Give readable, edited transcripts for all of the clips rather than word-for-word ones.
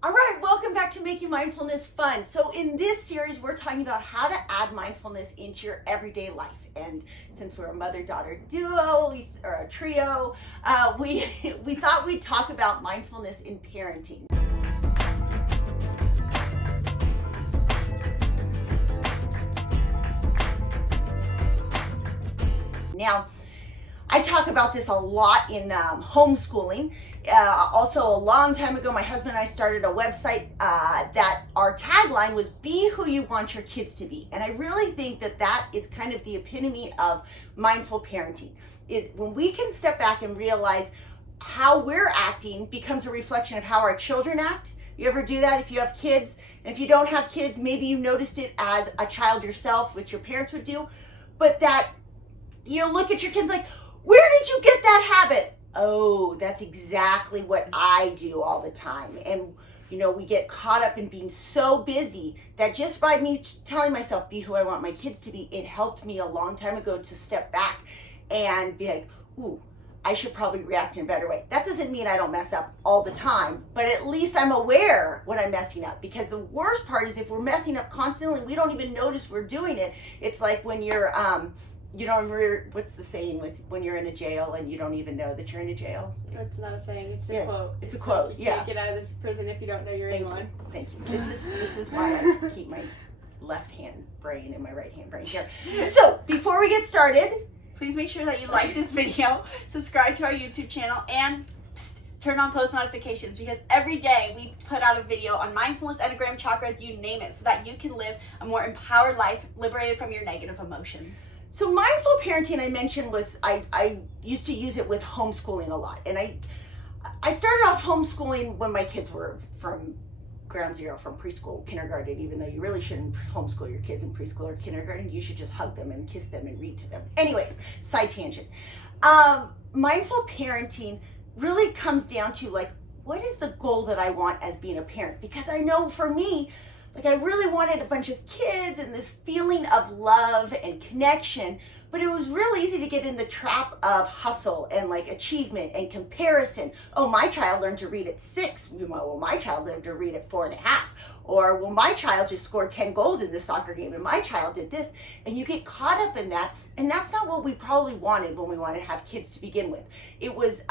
All right, welcome back to Making Mindfulness Fun. So in this series, we're talking about how to add mindfulness into your everyday life. And since we're a mother-daughter duo, or a trio, we thought we'd talk about mindfulness in parenting. Now, I talk about this a lot in homeschooling. Also, a long time ago, my husband and I started a website that our tagline was "Be who you want your kids to be." And I really think that that is kind of the epitome of mindful parenting, is when we can step back and realize how we're acting becomes a reflection of how our children act. You ever do that if you have kids? And if you don't have kids, maybe you noticed it as a child yourself, which your parents would do. But that you look at your kids like, where did you get that habit? Oh, that's exactly what I do all the time. And, we get caught up in being so busy that just by me telling myself, be who I want my kids to be, it helped me a long time ago to step back and be like, ooh, I should probably react in a better way. That doesn't mean I don't mess up all the time, but at least I'm aware when I'm messing up. Because the worst part is if we're messing up constantly, we don't even notice we're doing it. It's like when you're, what's the saying with when you're in a jail and you don't even know that you're in a jail? That's not a saying, it's a quote. It's a quote, you can't get out of the prison if you don't know you're in one. Thank you. This is why I keep my left hand brain and my right hand brain here. So before we get started, please make sure that you like this video, subscribe to our YouTube channel, and turn on post notifications, because every day we put out a video on mindfulness, enneagram, chakras, you name it, so that you can live a more empowered life, liberated from your negative emotions. So mindful parenting, I mentioned, was I used to use it with homeschooling a lot. And I started off homeschooling when my kids were from ground zero, from preschool, kindergarten, even though you really shouldn't homeschool your kids in preschool or kindergarten. You should just hug them and kiss them and read to them. Anyways, side tangent. Mindful parenting really comes down to, like, what is the goal that I want as being a parent? Because I know for me, like, I really wanted a bunch of kids and this feeling of love and connection, but it was real easy to get in the trap of hustle and like achievement and comparison. Oh, my child learned to read at 6. Well, my child learned to read at 4.5. Or, well, my child just scored 10 goals in this soccer game and my child did this. And you get caught up in that. And that's not what we probably wanted when we wanted to have kids to begin with. It was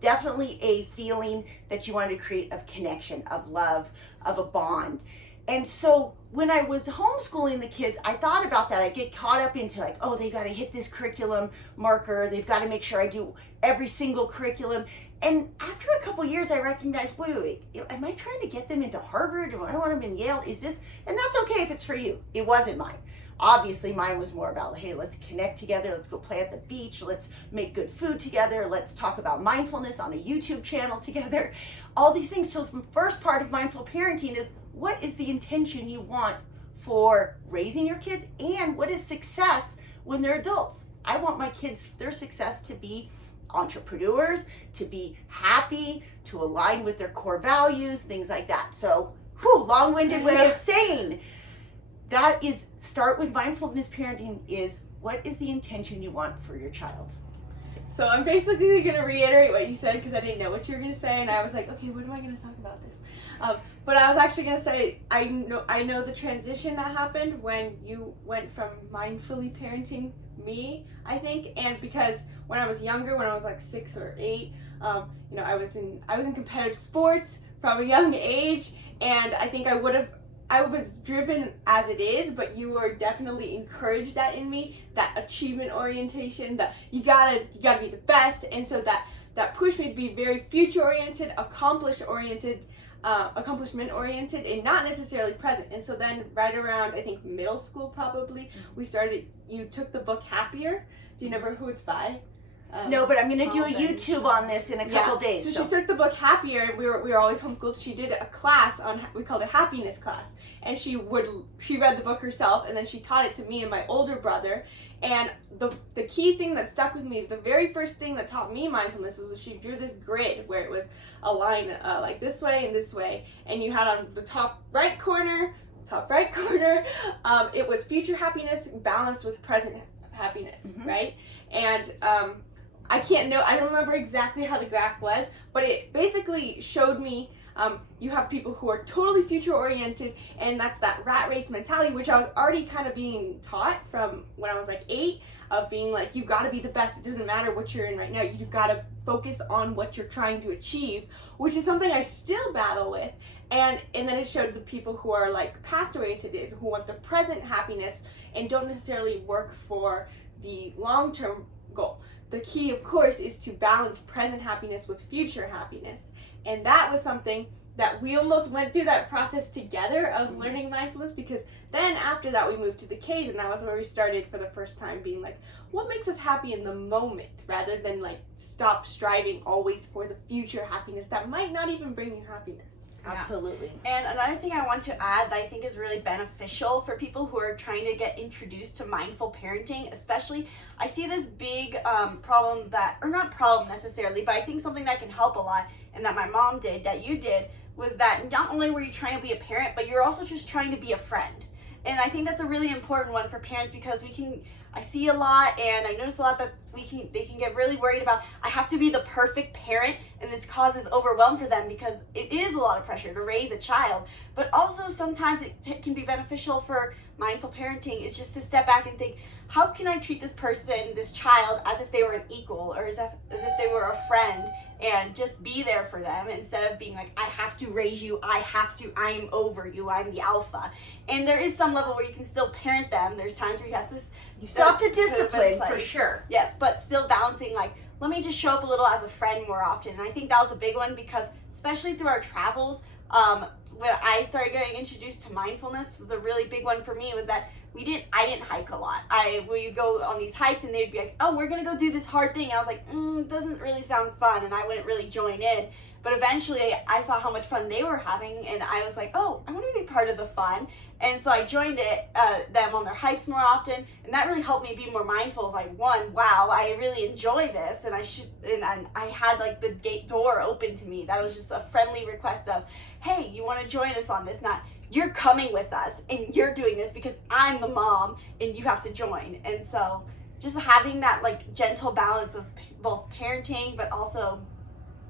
definitely a feeling that you wanted to create of connection, of love, of a bond. And so when I was homeschooling the kids, I thought about that. I get caught up into like, oh, they got to hit this curriculum marker. They've got to make sure I do every single curriculum. And after a couple years, I recognized, wait, am I trying to get them into Harvard? Do I want them in Yale? Is this? And that's okay if it's for you. It wasn't mine. Obviously, mine was more about, hey, let's connect together. Let's go play at the beach. Let's make good food together. Let's talk about mindfulness on a YouTube channel together. All these things. So the first part of mindful parenting is, what is the intention you want for raising your kids, and what is success when they're adults? I want my kids, their success, to be entrepreneurs, to be happy, to align with their core values, things like that. So, long-winded way of saying that is, start with mindfulness parenting is, what is the intention you want for your child? So I'm basically going to reiterate what you said, because I didn't know what you were going to say, and I was like, okay, what am I going to talk about this? But I was actually going to say, I know the transition that happened when you went from mindfully parenting me, I think, and because when I was younger, when I was like 6 or 8, I was in competitive sports from a young age, and I think I was driven as it is, but you were definitely encouraged that in me, that achievement orientation, that you gotta be the best, and so that pushed me to be very future oriented, accomplishment oriented, and not necessarily present. And so then right around, I think, middle school probably, you took the book Happier. Do you remember who it's by? No, but I'm going to do a YouTube on this in a couple days. So she took the book Happier. We were always homeschooled. She did a class we called it happiness class, and she read the book herself, and then she taught it to me and my older brother. And the key thing that stuck with me, the very first thing that taught me mindfulness, was she drew this grid where it was a line like this way and this way, and you had on the top right corner, it was future happiness balanced with present happiness, right? And I don't remember exactly how the graph was, but it basically showed me You have people who are totally future oriented, and that's that rat race mentality, which I was already kind of being taught from when I was like 8, of being like, you gotta be the best. It doesn't matter what you're in right now. You gotta focus on what you're trying to achieve, which is something I still battle with. And then it showed the people who are like past oriented, who want the present happiness and don't necessarily work for the long-term goal. The key, of course, is to balance present happiness with future happiness. And that was something that we almost went through that process together of learning mindfulness, because then after that we moved to the K's, and that was where we started for the first time being like, what makes us happy in the moment, rather than like stop striving always for the future happiness that might not even bring you happiness. Absolutely. And another thing I want to add that I think is really beneficial for people who are trying to get introduced to mindful parenting, especially, I see this big problem that, or not problem necessarily, but I think something that can help a lot, and that my mom did, that you did, was that not only were you trying to be a parent, but you're also just trying to be a friend. And I think that's a really important one for parents, because I see a lot, and I notice a lot that they can get really worried about, I have to be the perfect parent, and this causes overwhelm for them, because it is a lot of pressure to raise a child. But also sometimes it can be beneficial for mindful parenting is just to step back and think, how can I treat this person, this child, as if they were an equal, or as if they were a friend, and just be there for them, instead of being like, I have to raise you, I'm over you, I'm the alpha. And there is some level where you can still parent them. There's times where you have to Still have to discipline, for sure. Yes, but still balancing, like, let me just show up a little as a friend more often. And I think that was a big one, because especially through our travels, when I started getting introduced to mindfulness, the really big one for me was that I didn't hike a lot. We'd go on these hikes, and they'd be like, oh, we're gonna go do this hard thing. And I was like, it doesn't really sound fun, and I wouldn't really join in. But eventually I saw how much fun they were having, and I was like, oh, I want to be part of the fun. And so I joined them on their hikes more often, and that really helped me be more mindful of, like, one, wow, I really enjoy this, and I had like the gate door open to me. That was just a friendly request of, hey, you want to join us on this? Not, you're coming with us and you're doing this because I'm the mom and you have to join. And so just having that like gentle balance of both parenting but also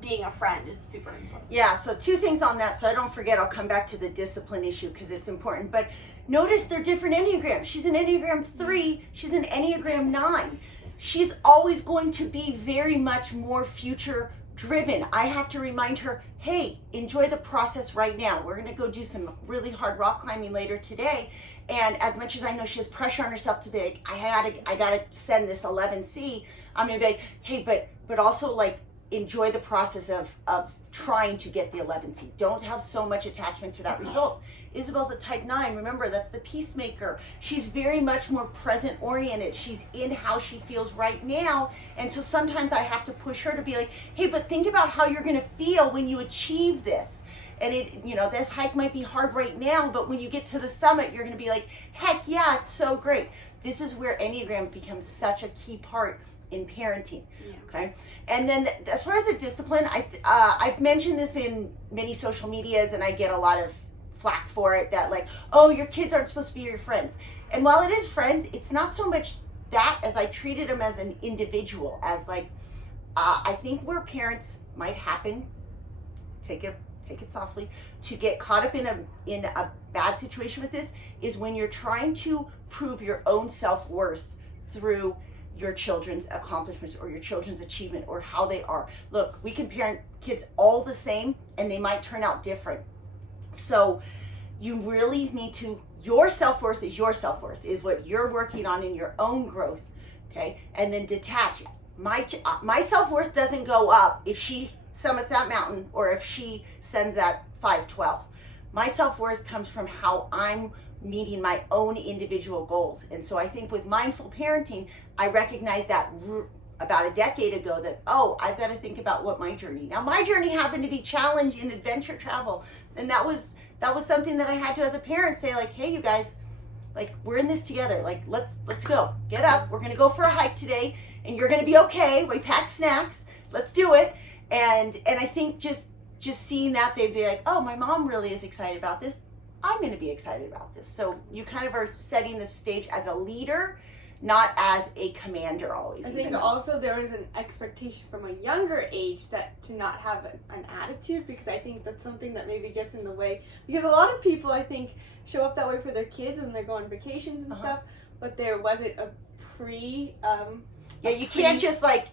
being a friend is super important. Yeah, so 2 things on that, so I don't forget. I'll come back to the discipline issue because it's important. But notice they're different Enneagrams. She's an Enneagram 3, she's an Enneagram 9. She's always going to be very much more future driven. I have to remind her, hey, enjoy the process right now. We're going to go do some really hard rock climbing later today. And as much as I know she has pressure on herself to be like, I gotta send this 11C, I'm going to be like, hey, but also like, enjoy the process of trying to get the 11C. Don't have so much attachment to that result. Isabel's a type 9. Remember, that's the peacemaker. She's very much more present oriented. She's in how she feels right now. And so sometimes I have to push her to be like, hey, but think about how you're going to feel when you achieve this. And this hike might be hard right now, but when you get to the summit, you're going to be like, heck yeah, it's so great. This is where Enneagram becomes such a key part in parenting. Yeah. Okay. And then as far as the discipline, I've mentioned this in many social medias, and I get a lot of flack for it, that like, oh, your kids aren't supposed to be your friends. And while it is friends, it's not so much that as I treated them as an individual, as like, I think where parents might happen, take it softly, to get caught up in a bad situation with this is when you're trying to prove your own self-worth through your children's accomplishments or your children's achievement or how they are. Look, we can parent kids all the same and they might turn out different. So you really need to, your self-worth is what you're working on in your own growth, okay? And then detach. My self-worth doesn't go up if she summits that mountain or if she sends that 512. My self-worth comes from how I'm meeting my own individual goals. And so I think with mindful parenting, I recognized that about a decade ago that, oh, I've got to think about what my journey. Now my journey happened to be challenge and adventure travel. And that was something that I had to, as a parent, say like, hey, you guys, like, we're in this together. Like, let's go. Get up. We're going to go for a hike today and you're going to be okay. We packed snacks. Let's do it. And I think just seeing that, they'd be like, oh, my mom really is excited about this. I'm going to be excited about this. So you kind of are setting the stage as a leader not as a commander always. I think also there is an expectation from a younger age that to not have an attitude, because I think that's something that maybe gets in the way. Because a lot of people, I think, show up that way for their kids when they go on vacations and stuff, but there wasn't a yeah, you can't just like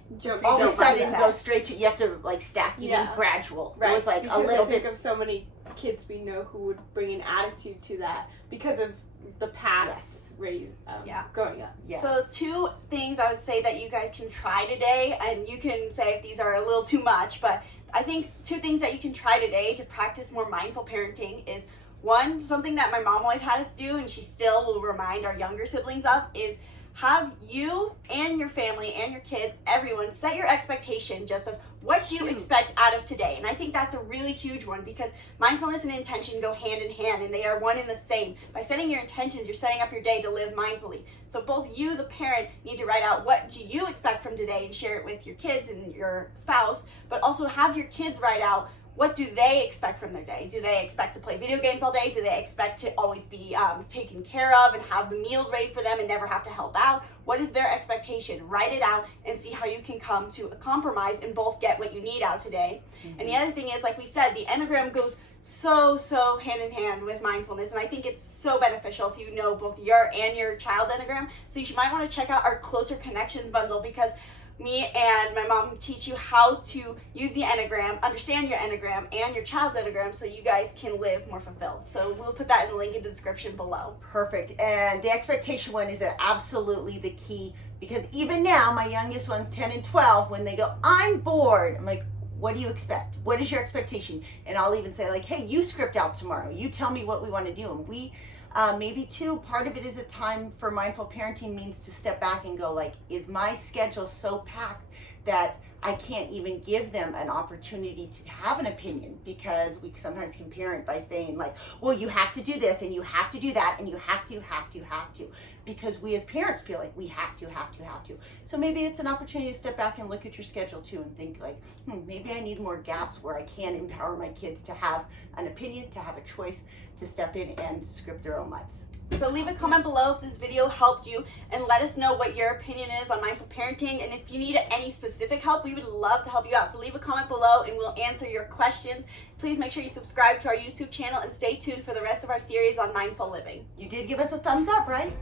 all of a sudden go straight to. You have to like stack. You need gradual. Right. It was like because a little I think bit. of so many kids we know who would bring an attitude to that because of the past growing up. Yes. So 2 things I would say that you guys can try today, and you can say if these are a little too much, but I think 2 things that you can try today to practice more mindful parenting is, 1, something that my mom always had us do, and she still will remind our younger siblings of, is have you and your family and your kids, everyone, set your expectation just of what you expect out of today. And I think that's a really huge one, because mindfulness and intention go hand in hand, and they are one and the same. By setting your intentions, you're setting up your day to live mindfully. So both you, the parent, need to write out what do you expect from today and share it with your kids and your spouse, but also have your kids write out what do they expect from their day. Do they expect to play video games all day? Do they expect to always be taken care of and have the meals ready for them and never have to help out? What is their expectation? Write it out and see how you can come to a compromise and both get what you need out today. Mm-hmm. And the other thing is, like we said, the Enneagram goes so hand in hand with mindfulness, and I think it's so beneficial if you know both your and your child's Enneagram. So you might want to check out our Closer Connections bundle, because me and my mom teach you how to use the Enneagram, understand your Enneagram and your child's Enneagram, so you guys can live more fulfilled. So we'll put that in the link in the description below. Perfect. And the expectation one is absolutely the key, because even now, my youngest one's 10 and 12, when they go, I'm bored, I'm like, what do you expect? What is your expectation? And I'll even say like, hey, you script out tomorrow. You tell me what we want to do. And we, maybe too, part of it is a time for mindful parenting means to step back and go like, is my schedule so packed that I can't even give them an opportunity to have an opinion? Because we sometimes can parent by saying like, well, you have to do this and you have to do that and you have to. Because we as parents feel like we have to. So maybe it's an opportunity to step back and look at your schedule too and think like, maybe I need more gaps where I can empower my kids to have an opinion, to have a choice, to step in and script their own lives. So leave a comment below if this video helped you, and let us know what your opinion is on mindful parenting. And if you need any specific help, we would love to help you out. So leave a comment below and we'll answer your questions. Please make sure you subscribe to our YouTube channel and stay tuned for the rest of our series on mindful living. You did give us a thumbs up, right?